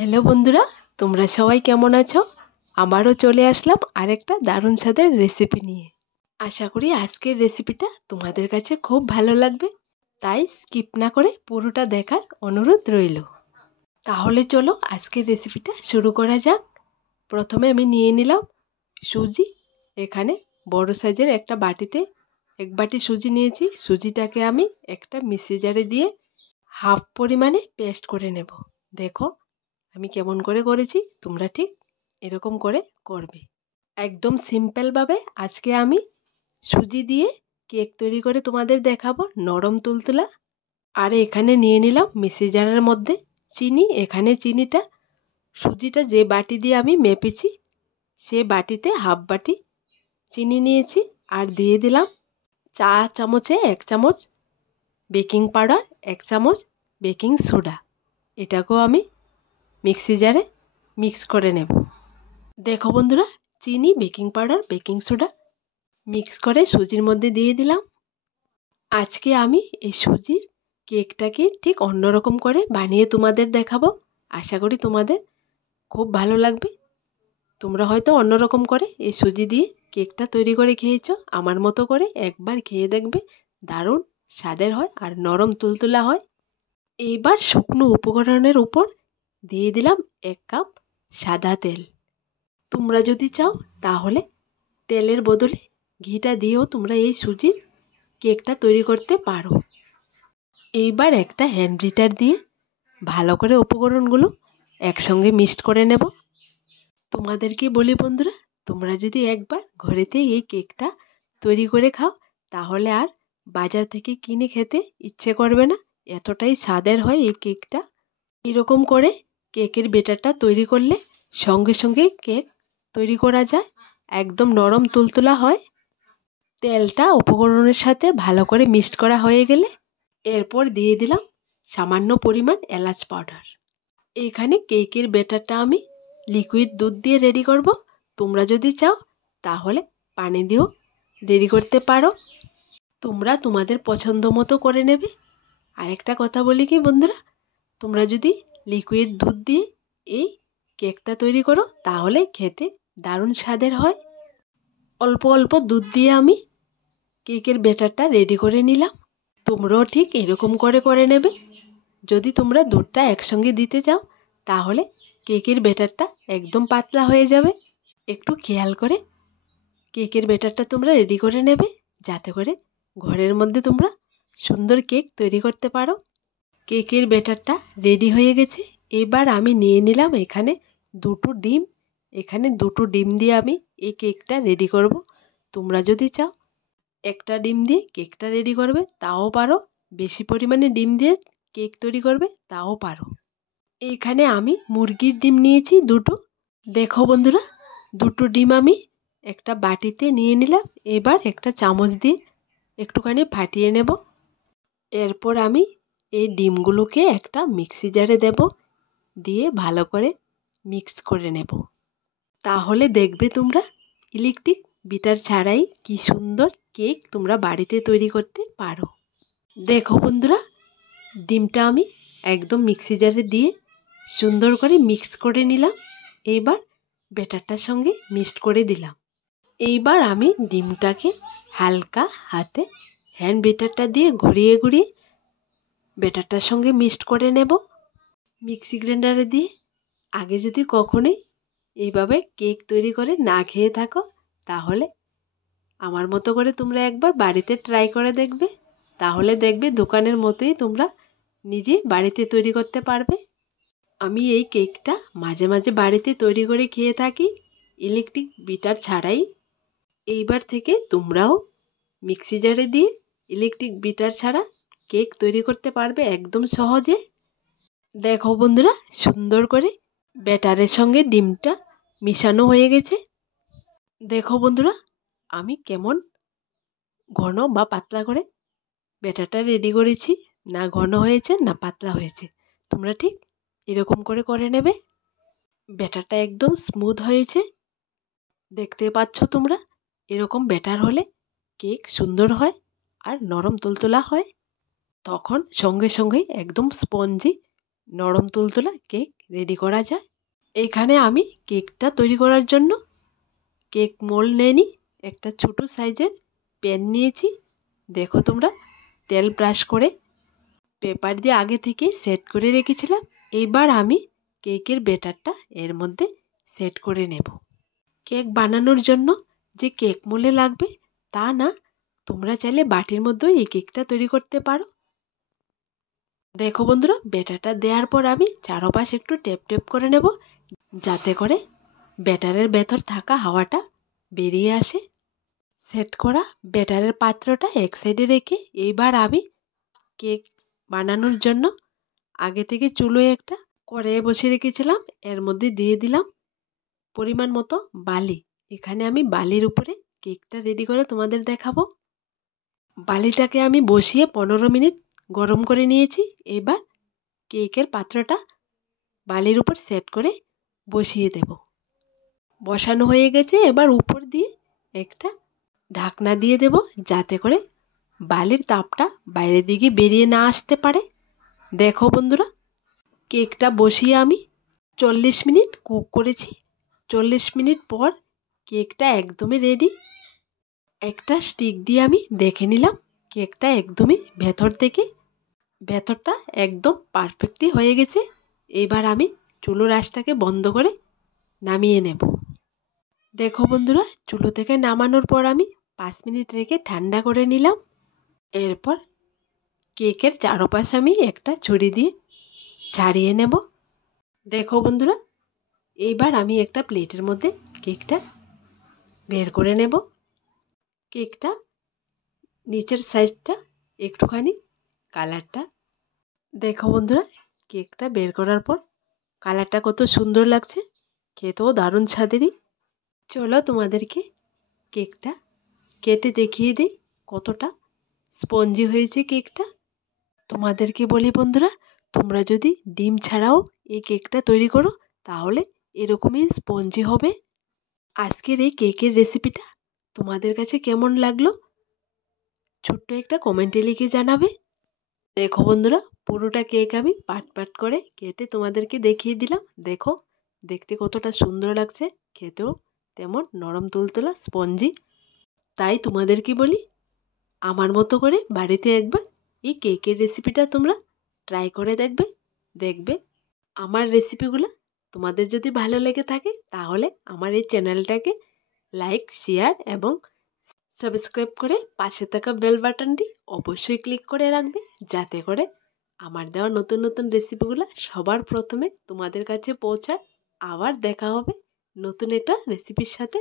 Hello বন্ধুরা, তোমরা সবাই কেমন আছো? আবারও চলে আসলাম আরেকটা দারুণ স্বাদের রেসিপি নিয়ে। আশা করি আজকের রেসিপিটা তোমাদের কাছে খুব ভালো লাগবে, তাই স্কিপ না করে পুরোটা দেখার অনুরোধ রইল। তাহলে চলো আজকের রেসিপিটা শুরু করা যাক। প্রথমে আমি নিয়ে নিলাম সুজি। এখানে বড় সাইজের একটা বাটিতে 1 বাটি সুজি নিয়েছি। সুজিটাকে আমি একটা মিক্সি জারে দিয়ে হাফ পরিমাণে পেস্ট করে নেব। দেখো আমি কেমন করে করেছি, তোমরা ঠিক এরকম করে করবে। একদম সিম্পলভাবে আজকে আমি সুজি দিয়ে কেক তৈরি করে তোমাদের দেখাবো, নরম তুলতুলা। আর এখানে নিয়ে নিলাম মিক্সি জারের মধ্যে চিনি। এখানে চিনিটা সুজিটা যে বাটি দিয়ে আমি মেপেছি সে বাটিতে হাফ বাটি চিনি নিয়েছি। আর দিয়ে দিলাম চা চামচে 1 চামচ বেকিং পাউডার, 1 চামচ বেকিং সোডা। এটাকেও আমি মিক্সি জারে মিক্স করে নেব। দেখো বন্ধুরা, চিনি, baking powder, baking soda mix করে সুজির মধ্যে দিয়ে দিলাম। আজকে আমি এই সুজির কেকটাকে ঠিক অন্যরকম করে বানিয়ে তোমাদের দেখাবো। আশা করি তোমাদের খুব ভালো লাগবে। তোমরা হয়তো অন্যরকম করে এই সুজি দিয়ে কেকটা তৈরি করে খেয়েছো, আমার মতো করে একবার খেয়ে দেখবে। দারুণ স্বাদের হয় আর নরম তুলতুলা হয়। এইবার শুকনো উপকরণের উপর দিয়ে দিলাম 1 কাপ সাদা তেল। তোমরা যদি চাও তাহলে তেলের বদলে ঘিটা দিয়েও তোমরা এই সুজির কেকটা তৈরি করতে পারো। এইবার একটা হ্যান্ড ব্লিটার দিয়ে ভালো করে উপকরণগুলো একসঙ্গে মিক্সড করে নেব। তোমাদেরকে বলি বন্ধুরা, তোমরা যদি একবার ঘরেতে এই কেকটা তৈরি করে খাও তাহলে আর বাজার থেকে কিনে খেতে ইচ্ছে করবে না। এতটাই স্বাদের হয় এই কেকটা। এরকম করে কেকের ব্যাটারটা তৈরি করলে সঙ্গে সঙ্গে কেক তৈরি করা যায়, একদম নরম তুলতুলা হয়। তেলটা উপকরণের সাথে ভালো করে মিক্সড করা হয়ে গেলে এরপর দিয়ে দিলাম সামান্য পরিমাণ এলাচ পাউডার। এইখানে কেকের ব্যাটারটা আমি লিকুইড দুধ দিয়ে রেডি করব। তোমরা যদি চাও তাহলে পানি দিয়েও রেডি করতে পারো। তোমরা তোমাদের পছন্দ মতো করে নেবে। আরেকটা কথা বলি কি বন্ধুরা, তোমরা যদি লিকুইড দুধ দিয়ে এই কেকটা তৈরি করো তাহলে খেতে দারুণ স্বাদের হয়। অল্প অল্প দুধ দিয়ে আমি কেকের ব্যাটারটা রেডি করে নিলাম। তোমরাও ঠিক এরকম করে নেবে। যদি তোমরা দুধটা একসঙ্গে দিতে চাও তাহলে কেকের ব্যাটারটা একদম পাতলা হয়ে যাবে। একটু খেয়াল করে কেকের ব্যাটারটা তোমরা রেডি করে নেবে, যাতে করে ঘরের মধ্যে তোমরা সুন্দর কেক তৈরি করতে পারো। কেকের ব্যাটারটা রেডি হয়ে গেছে। এবার আমি নিয়ে নিলাম এখানে 2টো ডিম। এখানে 2টো ডিম দিয়ে আমি এই কেকটা রেডি করব। তোমরা যদি চাও একটা ডিম দিয়ে কেকটা রেডি করবে তাও পারো, বেশি পরিমাণে ডিম দিয়ে কেক তৈরি করবে তাও পারো। এইখানে আমি মুরগির ডিম নিয়েছি 2টো। দেখো বন্ধুরা, 2টো ডিম আমি একটা বাটিতে নিয়ে নিলাম। এবার একটা চামচ দিয়ে একটুখানি ফাটিয়ে নেব। এরপর আমি এই ডিমগুলোকে একটা মিক্সি জারে দেব, দিয়ে ভালো করে মিক্স করে নেব। তাহলে দেখবে তোমরা ইলেকট্রিক বিটার ছাড়াই কি সুন্দর কেক তোমরা বাড়িতে তৈরি করতে পারো। দেখো বন্ধুরা, ডিমটা আমি একদম মিক্সি জারে দিয়ে সুন্দর করে মিক্স করে নিলাম। এইবার ব্যাটারটার সঙ্গে মিক্সড করে দিলাম। এইবার আমি ডিমটাকে হালকা হাতে হ্যান্ড ব্যাটারটা দিয়ে ঘুরিয়ে ঘুরিয়ে ব্যাটারটার সঙ্গে মিক্সড করে নেব। মিক্সি গ্রাইন্ডারে দিয়ে আগে যদি কখনোই এইভাবে কেক তৈরি করে না খেয়ে থাকো তাহলে আমার মতো করে তোমরা একবার বাড়িতে ট্রাই করে দেখবে। তাহলে দেখবে দোকানের মতোই তোমরা নিজে বাড়িতে তৈরি করতে পারবে। আমি এই কেকটা মাঝে মাঝে বাড়িতে তৈরি করে খেয়ে থাকি ইলেকট্রিক বিটার ছাড়াই। এইবার থেকে তোমরাও মিক্সি জারে দিয়ে ইলেকট্রিক বিটার ছাড়া কেক তৈরি করতে পারবে একদম সহজে। দেখো বন্ধুরা, সুন্দর করে ব্যাটারের সঙ্গে ডিমটা মিশানো হয়ে গেছে। দেখো বন্ধুরা, আমি কেমন ঘন বা পাতলা করে ব্যাটারটা রেডি করেছি। না ঘন হয়েছে না পাতলা হয়েছে। তোমরা ঠিক এরকম করে নেবে। ব্যাটারটা একদম স্মুথ হয়েছে, দেখতে পাচ্ছ তোমরা। এরকম ব্যাটার হলে কেক সুন্দর হয় আর নরম তুলতুলা হয়। তখন সঙ্গে সঙ্গেই একদম স্পঞ্জি নরম তুলতুলা কেক রেডি করা যায়। এখানে আমি কেকটা তৈরি করার জন্য কেক মোল্ড নিয়ে একটা ছোট সাইজের প্যান নিয়েছি। দেখো তোমরা, তেল ব্রাশ করে পেপার দিয়ে আগে থেকে সেট করে রেখেছিলাম। এইবার আমি কেকের ব্যাটারটা এর মধ্যে সেট করে নেব। কেক বানানোর জন্য যে কেক মোল্ড লাগবে তা না, তোমরা চাইলে বাটির মধ্যেও এই কেকটা তৈরি করতে পারো। দেখো বন্ধুরা, ব্যাটারটা দেওয়ার পর আমি চারপাশ একটু টেপ টেপ করে নেব, যাতে করে ব্যাটারের ভেতর থাকা হাওয়াটা বেরিয়ে আসে। সেট করা ব্যাটারের পাত্রটা এক সাইডে রেখে এইবার আমি কেক বানানোর জন্য আগে থেকে চুলোয় একটা কড়াইয়ে বসিয়ে রেখেছিলাম। এর মধ্যে দিয়ে দিলাম পরিমাণ মতো বালি। এখানে আমি বালির উপরে কেকটা রেডি করে তোমাদের দেখাবো। বালিটাকে আমি বসিয়ে 15 মিনিট গরম করে নিয়েছি। এবার কেকের পাত্রটা বালির উপর সেট করে বসিয়ে দেব। বসানো হয়ে গেছে। এবার উপর দিয়ে একটা ঢাকনা দিয়ে দেব, যাতে করে বালির তাপটা বাইরের দিকে বেরিয়ে না আসতে পারে। দেখো বন্ধুরা, কেকটা বসিয়ে আমি 40 মিনিট কুক করেছি। 40 মিনিট পর কেকটা একদমই রেডি। একটা স্টিক দিয়ে আমি দেখে নিলাম কেকটা একদমই ভেতরটা একদম পারফেক্টলি হয়ে গেছে। এবার আমি চুলোর আঁচটাকে বন্ধ করে নামিয়ে নেব। দেখো বন্ধুরা, চুলো থেকে নামানোর পর আমি 5 মিনিট রেখে ঠান্ডা করে নিলাম। এরপর কেকের চারপাশ আমি একটা ছুরি দিয়ে ছাড়িয়ে নেব। দেখো বন্ধুরা, এইবার আমি একটা প্লেটের মধ্যে কেকটা বের করে নেব। কেকটা নিচের সাইডটা একটুখানি কালারটা দেখো বন্ধুরা, কেকটা বের করার পর কালারটা কত সুন্দর লাগছে, খেতেও দারুণ স্বাদেরই। চলো তোমাদেরকে কেকটা কেটে দেখিয়ে দিই কতটা স্পঞ্জি হয়েছে কেকটা। তোমাদেরকে বলি বন্ধুরা, তোমরা যদি ডিম ছাড়াও এই কেকটা তৈরি করো তাহলে এরকমই স্পঞ্জি হবে। আজকের এই কেকের রেসিপিটা তোমাদের কাছে কেমন লাগলো ছোট্ট একটা কমেন্টে লিখে জানাবে। দেখো বন্ধুরা, পুরোটা কেক আমি পাট করে কেটে তোমাদেরকে দেখিয়ে দিলাম। দেখো, দেখতে কতটা সুন্দর লাগছে, খেতেও তেমন নরম তুলতুলা স্পঞ্জি। তাই তোমাদেরকে বলি, আমার মতো করে বাড়িতে একবার এই কেকের রেসিপিটা তোমরা ট্রাই করে দেখবে আমার রেসিপিগুলো তোমাদের যদি ভালো লেগে থাকে তাহলে আমার এই চ্যানেলটাকে লাইক, শেয়ার এবং সাবস্ক্রাইব করে পাশে থাকা বেল বাটনটি অবশ্যই ক্লিক করে রাখবে, যাতে করে আমার দেওয়া নতুন নতুন রেসিপিগুলো সবার প্রথমে তোমাদের কাছে পৌঁছায়। আবার দেখা হবে নতুন একটা রেসিপির সাথে।